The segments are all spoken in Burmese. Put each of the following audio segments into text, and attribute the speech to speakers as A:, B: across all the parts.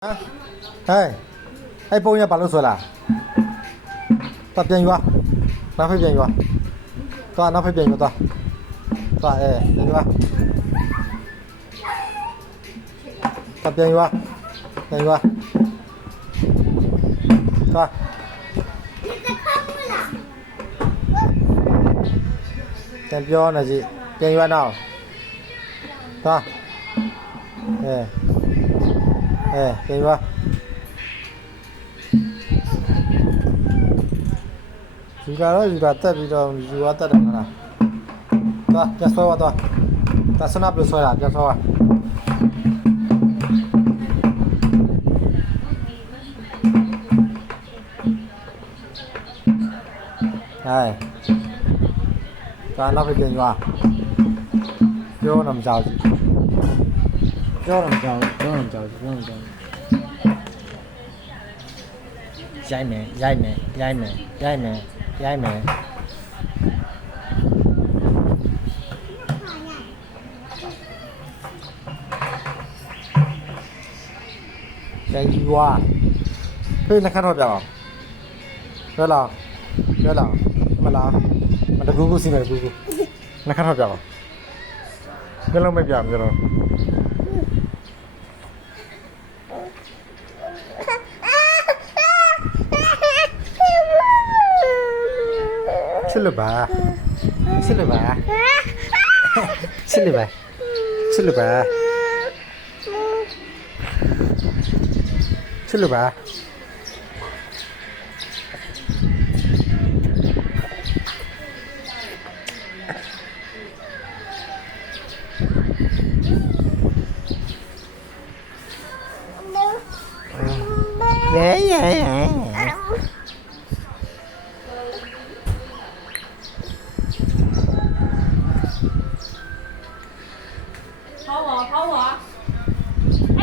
A: ဟမ်ဟဲ့အဲ့ပုံရဘာလို့ဆွဲလာတော့ပြန်ယူသွားနောက်ဖိတ်ပြန်ယူသွားသွားနောက်ဖိတ်ပြန်ယူသွားသွားအဲပြန်ယူသွားတော့ပြန်ယူသွားပြန်ယူသွားသွားပြန်ပြောနေကြည့်ပြန်ယူသွားနောက်သွားအဲ အဲပြန်ယူသွားယူလာတော့ယူလာတက်ပြီးတော့ယူသွားတက်တယ်မလားသွားပြန်ဆွဲသွားသွားဒါစနပ်ပြဆွဲ 漂亮漂亮漂亮漂亮漂亮漂亮。ย้ายแม่ย้ายแม่ย้ายแม่ย้ายแม่ย้ายแม่ใจว่าเฮ้ยนะคันรถเหรอเฮ้ยหรอเฮ้ยหรอมาละมานจะกูกูสิไหนกูกูนะคันรถเหรอเดี๋ยวเราไม่ยามาดี๋ยวเรา 슬로봐 슬로봐 슬로봐 슬로봐 슬로봐 Yeah, yeah, yeah.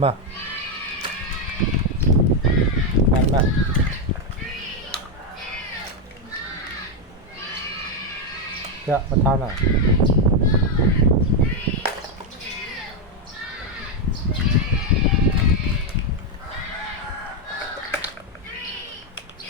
A: mà. Ăn mà dạ mà tao nào?